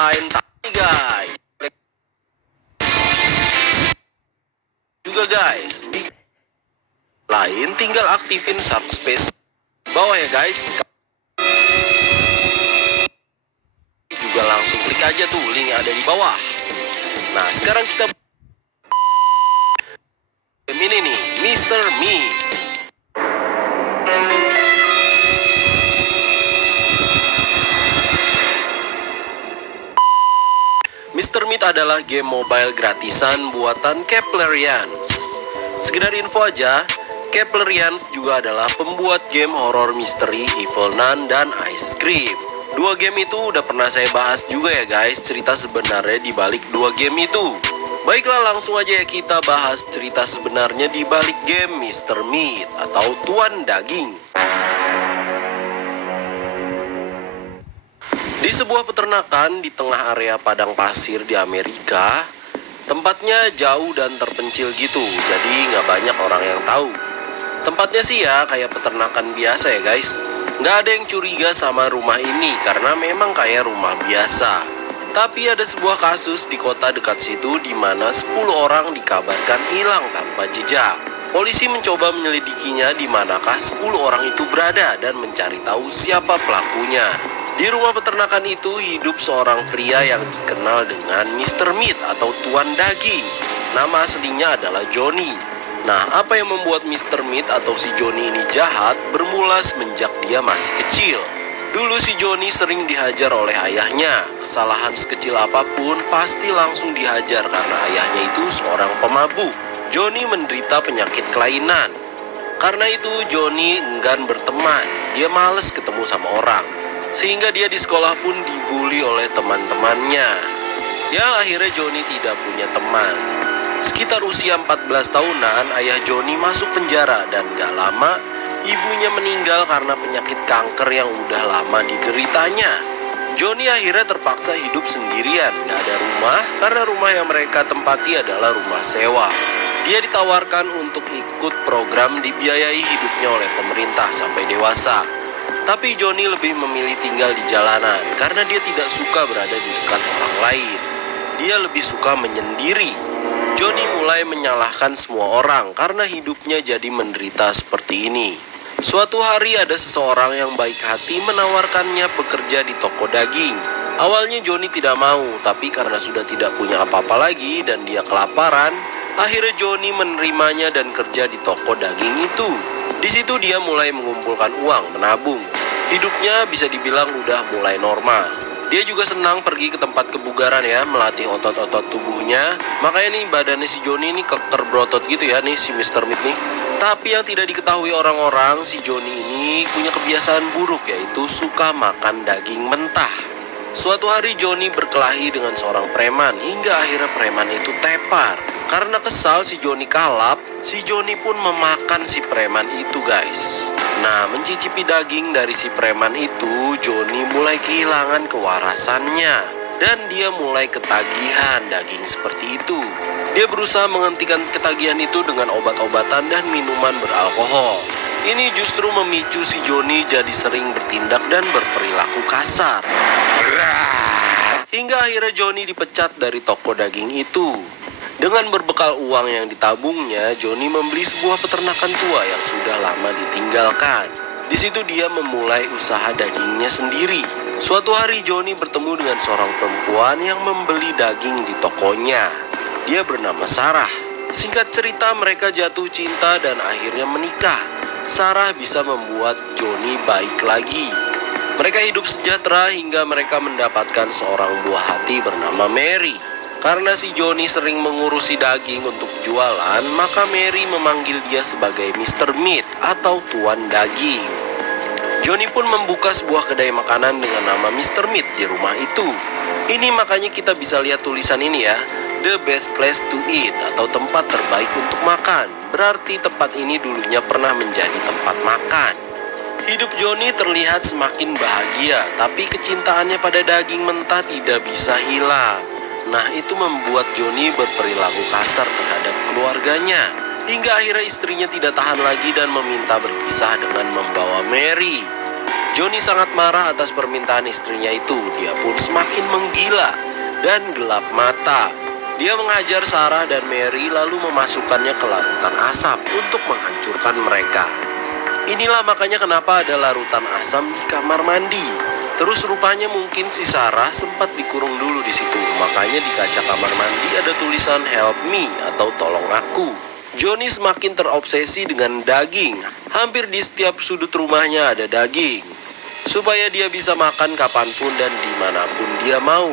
lain tapi guys. Juga guys, di lain tinggal aktifin subspace bawah ya guys. Juga langsung klik aja tuh link yang ada di bawah. Nah sekarang kita ini nih, Mr. Meat. Mr. Meat adalah game mobile gratisan buatan Keplerians. Sekedar info aja, Keplerians juga adalah pembuat game horor misteri Evil Nun dan Ice Cream. Dua game itu udah pernah saya bahas juga ya guys, cerita sebenarnya di balik dua game itu. Baiklah langsung aja ya kita bahas cerita sebenarnya di balik game Mr. Meat atau Tuan Daging. Di sebuah peternakan di tengah area padang pasir di Amerika, tempatnya jauh dan terpencil gitu, jadi nggak banyak orang yang tahu. Tempatnya sih ya kayak peternakan biasa ya guys. Nggak ada yang curiga sama rumah ini karena memang kayak rumah biasa. Tapi ada sebuah kasus di kota dekat situ di mana 10 orang dikabarkan hilang tanpa jejak. Polisi mencoba menyelidikinya di manakah 10 orang itu berada dan mencari tahu siapa pelakunya. Di rumah peternakan itu hidup seorang pria yang dikenal dengan Mr. Meat atau Tuan Daging. Nama aslinya adalah Johnny. Nah, apa yang membuat Mr. Meat atau si Johnny ini jahat bermula semenjak dia masih kecil. Dulu si Johnny sering dihajar oleh ayahnya. Kesalahan sekecil apapun pasti langsung dihajar karena ayahnya itu seorang pemabuk. Johnny menderita penyakit kelainan. Karena itu Johnny enggan berteman. Dia malas ketemu sama orang. Sehingga dia di sekolah pun dibully oleh teman-temannya. Ya akhirnya Johnny tidak punya teman. Sekitar usia 14 tahunan ayah Johnny masuk penjara dan gak lama ibunya meninggal karena penyakit kanker yang udah lama dideritanya. Johnny akhirnya terpaksa hidup sendirian, gak ada rumah karena rumah yang mereka tempati adalah rumah sewa. Dia ditawarkan untuk ikut program dibiayai hidupnya oleh pemerintah sampai dewasa. Tapi Johnny lebih memilih tinggal di jalanan karena dia tidak suka berada di dekat orang lain. Dia lebih suka menyendiri. Johnny mulai menyalahkan semua orang karena hidupnya jadi menderita seperti ini. Suatu hari ada seseorang yang baik hati menawarkannya bekerja di toko daging. Awalnya Johnny tidak mau, tapi karena sudah tidak punya apa-apa lagi dan dia kelaparan, akhirnya Johnny menerimanya dan kerja di toko daging itu. Di situ dia mulai mengumpulkan uang, menabung. Hidupnya bisa dibilang udah mulai normal. Dia juga senang pergi ke tempat kebugaran ya, melatih otot-otot tubuhnya. Makanya nih badannya si Johnny ini keker berotot gitu ya nih si Mr. Meat nih. Tapi yang tidak diketahui orang-orang, si Johnny ini punya kebiasaan buruk yaitu suka makan daging mentah. Suatu hari Johnny berkelahi dengan seorang preman hingga akhirnya preman itu tepar. Karena kesal si Johnny kalap, si Johnny pun memakan si preman itu guys. Nah, mencicipi daging dari si preman itu, Johnny mulai kehilangan kewarasannya. Dan dia mulai ketagihan daging seperti itu. Dia berusaha menghentikan ketagihan itu dengan obat-obatan dan minuman beralkohol. Ini justru memicu si Johnny jadi sering bertindak dan berperilaku kasar. Hingga akhirnya Johnny dipecat dari toko daging itu. Dengan berbekal uang yang ditabungnya, Johnny membeli sebuah peternakan tua yang sudah lama ditinggalkan. Di situ dia memulai usaha dagingnya sendiri. Suatu hari Johnny bertemu dengan seorang perempuan yang membeli daging di tokonya. Dia bernama Sarah. Singkat cerita mereka jatuh cinta dan akhirnya menikah. Sarah bisa membuat Johnny baik lagi. Mereka hidup sejahtera hingga mereka mendapatkan seorang buah hati bernama Mary. Karena si Johnny sering mengurusi daging untuk jualan, maka Mary memanggil dia sebagai Mr. Meat atau Tuan Daging. Johnny pun membuka sebuah kedai makanan dengan nama Mr. Meat di rumah itu. Ini makanya kita bisa lihat tulisan ini ya, The Best Place to Eat atau tempat terbaik untuk makan. Berarti tempat ini dulunya pernah menjadi tempat makan. Hidup Johnny terlihat semakin bahagia, tapi kecintaannya pada daging mentah tidak bisa hilang. Nah, itu membuat Johnny berperilaku kasar terhadap keluarganya. Hingga akhirnya istrinya tidak tahan lagi dan meminta berpisah dengan membawa Mary. Johnny sangat marah atas permintaan istrinya itu. Dia pun semakin menggila dan gelap mata. Dia menghajar Sarah dan Mary lalu memasukkannya ke larutan asap untuk menghancurkan mereka. Inilah makanya kenapa ada larutan asam di kamar mandi. Terus rupanya mungkin si Sarah sempat dikurung dulu di situ. Makanya di kaca kamar mandi ada tulisan "Help me" atau "Tolong aku". Johnny semakin terobsesi dengan daging. Hampir di setiap sudut rumahnya ada daging, supaya dia bisa makan kapanpun dan dimanapun dia mau.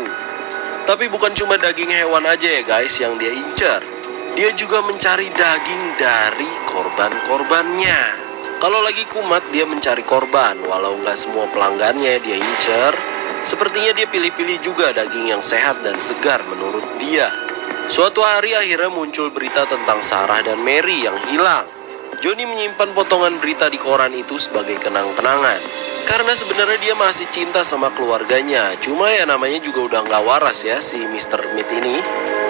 Tapi bukan cuma daging hewan aja ya guys yang dia incar. Dia juga mencari daging dari korban-korbannya. Kalau lagi kumat dia mencari korban. Walau nggak semua pelanggannya dia incar, sepertinya dia pilih-pilih juga daging yang sehat dan segar menurut dia. Suatu hari akhirnya muncul berita tentang Sarah dan Mary yang hilang. Johnny menyimpan potongan berita di koran itu sebagai kenang-kenangan. Karena sebenarnya dia masih cinta sama keluarganya. Cuma ya namanya juga udah nggak waras ya si Mr. Meat ini.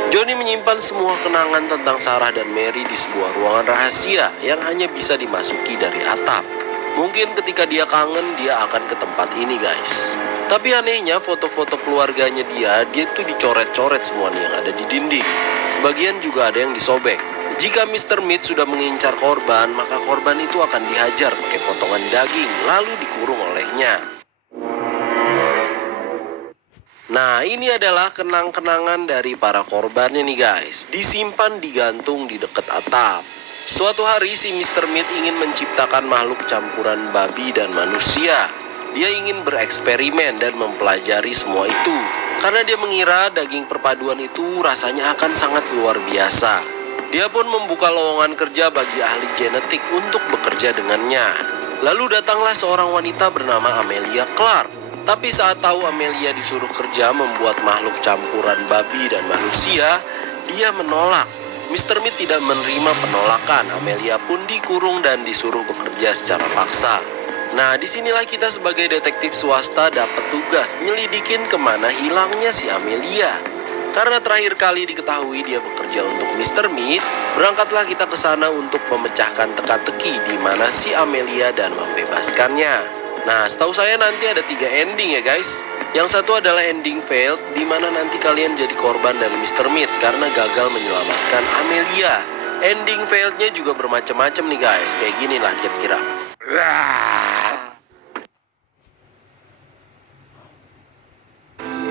Johnny menyimpan semua kenangan tentang Sarah dan Mary di sebuah ruangan rahasia yang hanya bisa dimasuki dari atap. Mungkin ketika dia kangen dia akan ke tempat ini guys. Tapi anehnya foto-foto keluarganya dia tuh dicoret-coret semua nih yang ada di dinding. Sebagian juga ada yang disobek. Jika Mr. Meat sudah mengincar korban, maka korban itu akan dihajar pakai potongan daging lalu dikurung olehnya. Nah, ini adalah kenang-kenangan dari para korbannya nih guys. Disimpan digantung di dekat atap. Suatu hari si Mr. Meat ingin menciptakan makhluk campuran babi dan manusia. Dia ingin bereksperimen dan mempelajari semua itu. Karena dia mengira daging perpaduan itu rasanya akan sangat luar biasa. Dia pun membuka lowongan kerja bagi ahli genetik untuk bekerja dengannya. Lalu datanglah seorang wanita bernama Amelia Clark. Tapi saat tahu Amelia disuruh kerja membuat makhluk campuran babi dan manusia, dia menolak. Mr. Meat tidak menerima penolakan. Amelia pun dikurung dan disuruh bekerja secara paksa. Nah, disinilah kita sebagai detektif swasta dapat tugas nyelidikin kemana hilangnya si Amelia. Karena terakhir kali diketahui dia bekerja untuk Mr. Meat, berangkatlah kita ke sana untuk memecahkan teka-teki di mana si Amelia dan membebaskannya. Nah, setahu saya nanti ada 3 ending ya guys. Yang satu adalah ending failed, di mana nanti kalian jadi korban dari Mr. Meat karena gagal menyelamatkan Amelia. Ending failednya juga bermacam-macam nih guys. Kayak gini lah kira-kira.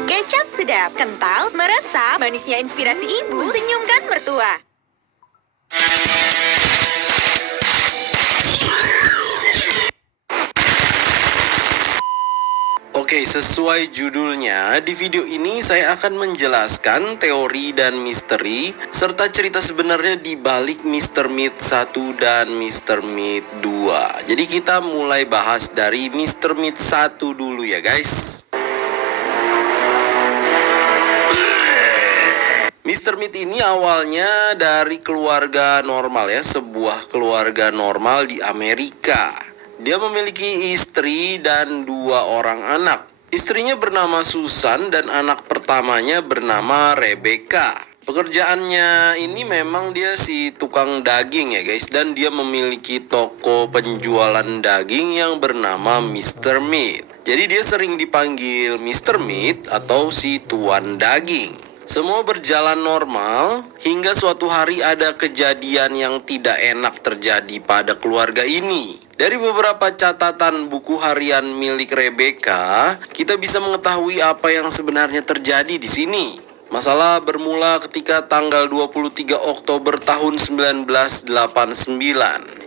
Kecap sedap, kental, meresap, manisnya inspirasi ibu, senyumkan mertua. Oke, sesuai judulnya, di video ini saya akan menjelaskan teori dan misteri serta cerita sebenarnya di balik Mr. Meat 1 dan Mr. Meat 2. Jadi kita mulai bahas dari Mr. Meat 1 dulu ya guys. Mr. Meat ini awalnya dari keluarga normal ya, sebuah keluarga normal di Amerika. Dia memiliki istri dan 2 orang anak. Istrinya bernama Susan dan anak pertamanya bernama Rebecca. Pekerjaannya ini memang dia si tukang daging ya guys. Dan dia memiliki toko penjualan daging yang bernama Mr. Meat. Jadi dia sering dipanggil Mr. Meat atau si tuan daging. Semua berjalan normal hingga suatu hari ada kejadian yang tidak enak terjadi pada keluarga ini. Dari beberapa catatan buku harian milik Rebecca, kita bisa mengetahui apa yang sebenarnya terjadi di sini. Masalah bermula ketika tanggal 23 Oktober tahun 1989.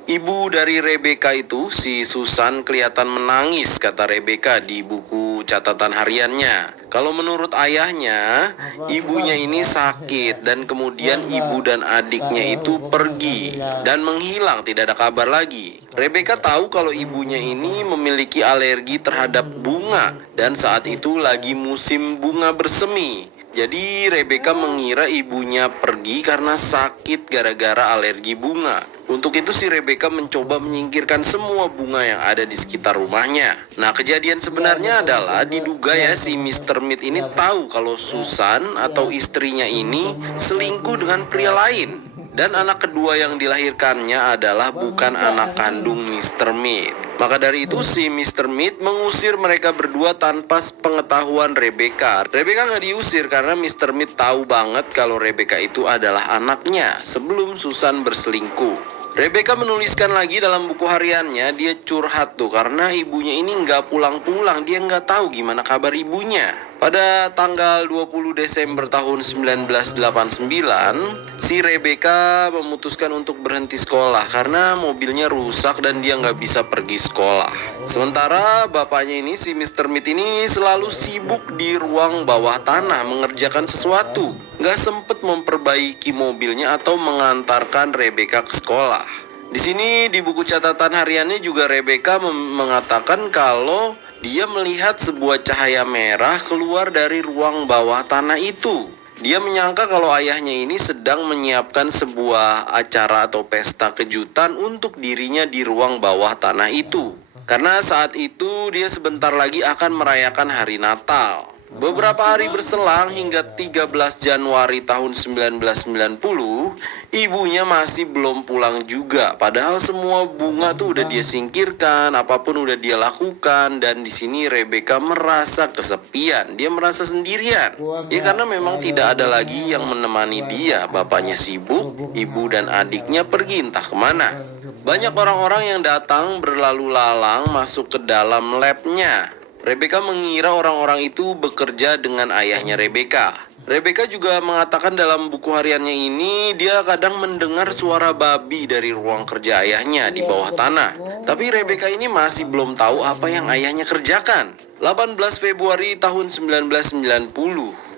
Ibu dari Rebecca itu, si Susan, kelihatan menangis, kata Rebecca di buku catatan hariannya. Kalau menurut ayahnya, ibunya ini sakit dan kemudian ibu dan adiknya itu pergi dan menghilang, tidak ada kabar lagi. Rebecca tahu kalau ibunya ini memiliki alergi terhadap bunga dan saat itu lagi musim bunga bersemi. Jadi Rebecca mengira ibunya pergi karena sakit gara-gara alergi bunga. Untuk itu si Rebecca mencoba menyingkirkan semua bunga yang ada di sekitar rumahnya. Nah, kejadian sebenarnya adalah diduga ya si Mr. Meat ini tahu kalau Susan atau istrinya ini selingkuh dengan pria lain. Dan anak kedua yang dilahirkannya adalah bukan anak kandung Mr. Meat. Maka dari itu si Mr. Meat mengusir mereka berdua tanpa pengetahuan Rebecca. Rebecca nggak diusir karena Mr. Meat tahu banget kalau Rebecca itu adalah anaknya sebelum Susan berselingkuh. Rebecca menuliskan lagi dalam buku hariannya, dia curhat tuh karena ibunya ini nggak pulang-pulang, dia nggak tahu gimana kabar ibunya. Pada tanggal 20 Desember tahun 1989, si Rebecca memutuskan untuk berhenti sekolah karena mobilnya rusak dan dia nggak bisa pergi sekolah. Sementara bapaknya ini, si Mr. Meat ini selalu sibuk di ruang bawah tanah mengerjakan sesuatu. Nggak sempet memperbaiki mobilnya atau mengantarkan Rebecca ke sekolah. Di sini di buku catatan hariannya juga Rebecca mengatakan kalau dia melihat sebuah cahaya merah keluar dari ruang bawah tanah itu. Dia menyangka kalau ayahnya ini sedang menyiapkan sebuah acara atau pesta kejutan untuk dirinya di ruang bawah tanah itu. Karena saat itu dia sebentar lagi akan merayakan hari Natal. Beberapa hari berselang hingga 13 Januari tahun 1990, ibunya masih belum pulang juga. Padahal semua bunga tuh udah dia singkirkan, apapun udah dia lakukan, dan di sini Rebecca merasa kesepian. Dia merasa sendirian. Ya karena memang tidak ada lagi yang menemani dia. Bapaknya sibuk, ibu dan adiknya pergi entah kemana. Banyak orang-orang yang datang berlalu lalang masuk ke dalam labnya. Rebecca mengira orang-orang itu bekerja dengan ayahnya Rebecca. Rebecca juga mengatakan dalam buku hariannya ini dia kadang mendengar suara babi dari ruang kerja ayahnya di bawah tanah. Tapi Rebecca ini masih belum tahu apa yang ayahnya kerjakan. 18 Februari tahun 1990,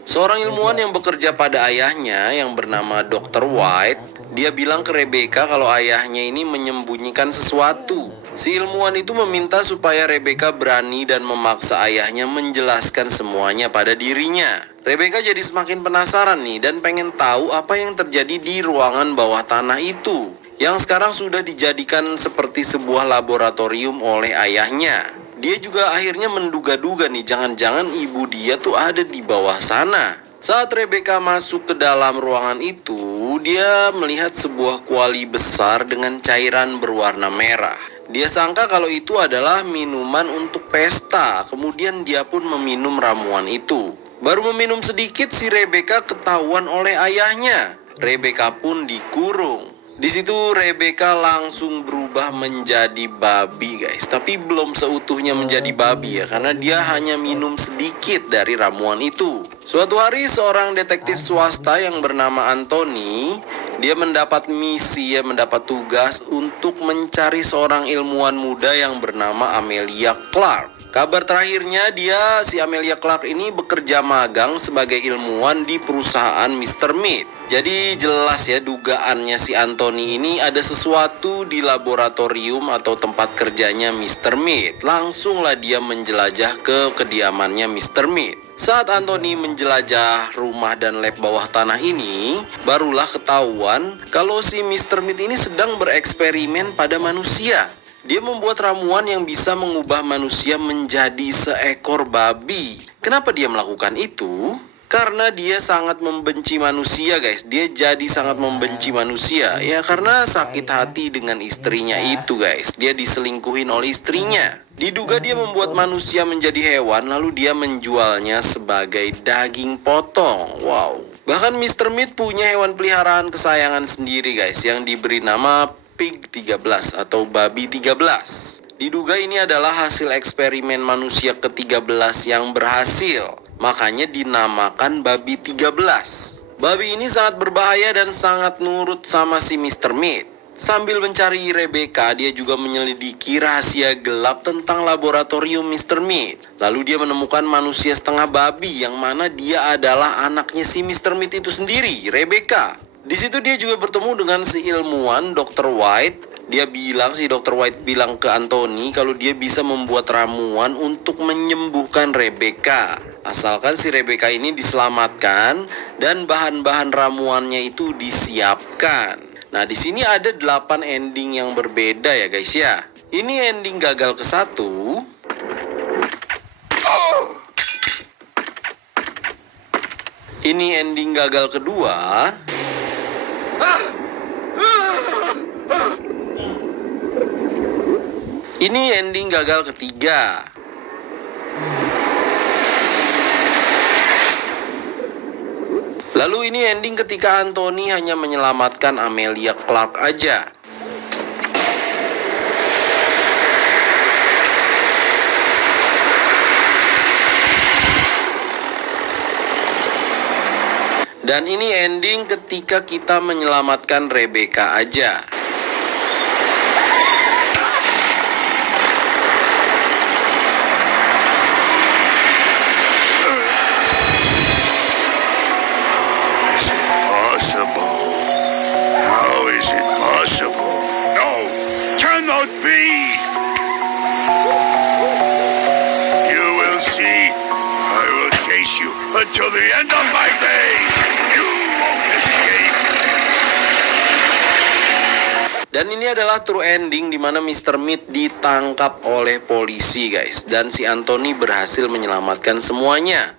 seorang ilmuwan yang bekerja pada ayahnya yang bernama Dr. White, dia bilang ke Rebecca kalau ayahnya ini menyembunyikan sesuatu. Si ilmuwan itu meminta supaya Rebecca berani dan memaksa ayahnya menjelaskan semuanya pada dirinya. Rebecca jadi semakin penasaran nih dan pengen tahu apa yang terjadi di ruangan bawah tanah itu, yang sekarang sudah dijadikan seperti sebuah laboratorium oleh ayahnya. Dia juga akhirnya menduga-duga nih, jangan-jangan ibu dia tuh ada di bawah sana. Saat Rebecca masuk ke dalam ruangan itu, dia melihat sebuah kuali besar dengan cairan berwarna merah. Dia sangka kalau itu adalah minuman untuk pesta, kemudian dia pun meminum ramuan itu. Baru meminum sedikit, si Rebecca ketahuan oleh ayahnya. Rebecca pun dikurung. Di situ Rebecca langsung berubah menjadi babi, guys. Tapi belum seutuhnya menjadi babi ya, karena dia hanya minum sedikit dari ramuan itu. Suatu hari seorang detektif swasta yang bernama Anthony, dia mendapat misi, mendapat tugas untuk mencari seorang ilmuwan muda yang bernama Amelia Clark. Kabar terakhirnya si Amelia Clark ini bekerja magang sebagai ilmuwan di perusahaan Mr. Meat. Jadi jelas ya dugaannya si Anthony ini ada sesuatu di laboratorium atau tempat kerjanya Mr. Meat. Langsunglah dia menjelajah ke kediamannya Mr. Meat. Saat Anthony menjelajah rumah dan lab bawah tanah ini, barulah ketahuan kalau si Mr. Meat ini sedang bereksperimen pada manusia. Dia membuat ramuan yang bisa mengubah manusia menjadi seekor babi. Kenapa dia melakukan itu? Karena dia sangat membenci manusia, guys. Dia jadi sangat membenci manusia. Ya karena sakit hati dengan istrinya itu, guys. Dia diselingkuhin oleh istrinya. Diduga dia membuat manusia menjadi hewan, lalu dia menjualnya sebagai daging potong. Wow. Bahkan Mr. Meat punya hewan peliharaan kesayangan sendiri, guys, yang diberi nama Pig 13 atau babi 13. Diduga ini adalah hasil eksperimen manusia ke-13 yang berhasil. Makanya dinamakan babi 13. Babi ini sangat berbahaya dan sangat nurut sama si Mr. Meat. Sambil mencari Rebecca, dia juga menyelidiki rahasia gelap tentang laboratorium Mr. Meat. Lalu dia menemukan manusia setengah babi yang mana dia adalah anaknya si Mr. Meat itu sendiri, Rebecca. Di situ dia juga bertemu dengan si ilmuwan Dr. White. Si Dr. White bilang ke Anthony kalau dia bisa membuat ramuan untuk menyembuhkan Rebecca. Asalkan si Rebecca ini diselamatkan dan bahan-bahan ramuannya itu disiapkan. Nah, di sini ada 8 ending yang berbeda ya guys ya. Ini ending gagal ke-1. Ini ending gagal kedua. Ini ending gagal ketiga. Lalu ini ending ketika Anthony hanya menyelamatkan Amelia Clark aja. Dan ini ending ketika kita menyelamatkan Rebecca aja. How is it possible? No, cannot be. You will see. I will chase you until the end of my days. You won't escape. Dan ini adalah true ending di mana Mr. Meat ditangkap oleh polisi, guys. Dan si Anthony berhasil menyelamatkan semuanya.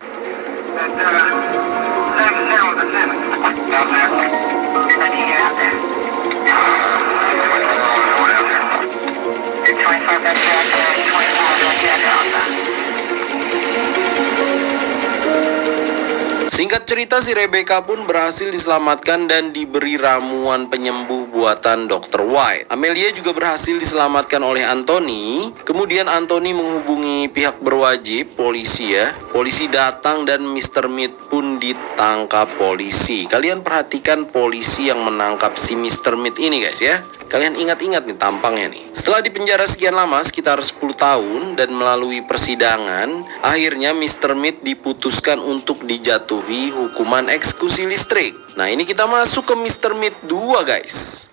Singkat cerita, si Rebecca pun berhasil diselamatkan dan diberi ramuan penyembuh buatan Dr. White. Amelia juga berhasil diselamatkan oleh Anthony. Kemudian Anthony menghubungi pihak berwajib, polisi ya. Polisi datang dan Mr. Meat pun ditangkap polisi. Kalian perhatikan polisi yang menangkap si Mr. Meat ini, guys ya. Kalian ingat-ingat nih tampangnya nih. Setelah dipenjara sekian lama, sekitar 10 tahun dan melalui persidangan, akhirnya Mr. Meat diputuskan untuk dijatuhi hukuman eksekusi listrik. Nah, ini kita masuk ke Mr. Meat 2, guys.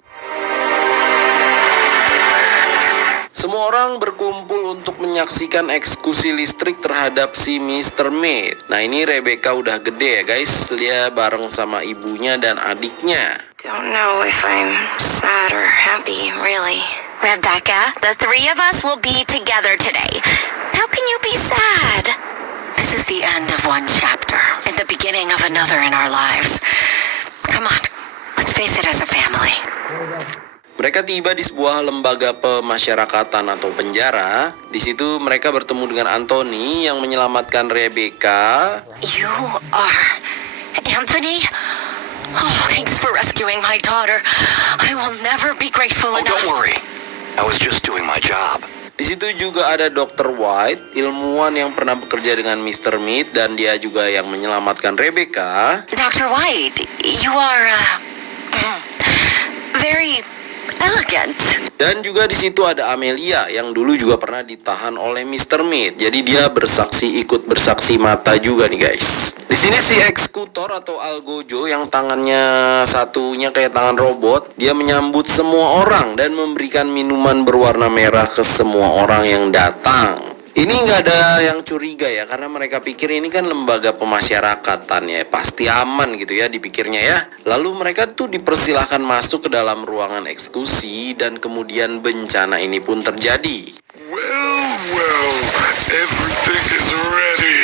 Semua orang berkumpul untuk menyaksikan eksekusi listrik terhadap si Mr. Meat. Nah, ini Rebecca udah gede ya, guys. Dia bareng sama ibunya dan adiknya. Don't know if I'm sad or happy, really. Rebecca, the three of us will be together today. How can you be sad? This is the end of one chapter and the beginning of another in our lives. Come on, let's face it as a family. Mereka tiba di sebuah lembaga pemasyarakatan atau penjara. Di situ mereka bertemu dengan Anthony yang menyelamatkan Rebecca. You are Anthony? Oh, thanks for rescuing my daughter. I will never be grateful enough. Don't worry. I was just doing my job. Di situ juga ada Dr. White, ilmuwan yang pernah bekerja dengan Mr. Meat dan dia juga yang menyelamatkan Rebecca. Dr. White, you are very elegant. Dan juga di situ ada Amelia yang dulu juga pernah ditahan oleh Mr. Meat. Jadi dia ikut bersaksi mata juga nih, guys. Di sini si eksekutor atau Algojo yang tangannya satunya kayak tangan robot, dia menyambut semua orang dan memberikan minuman berwarna merah ke semua orang yang datang. Ini nggak ada yang curiga ya, karena mereka pikir ini kan lembaga pemasyarakatan ya, pasti aman gitu ya dipikirnya ya. Lalu mereka tuh dipersilahkan masuk ke dalam ruangan eksekusi dan kemudian bencana ini pun terjadi. Well, everything is ready.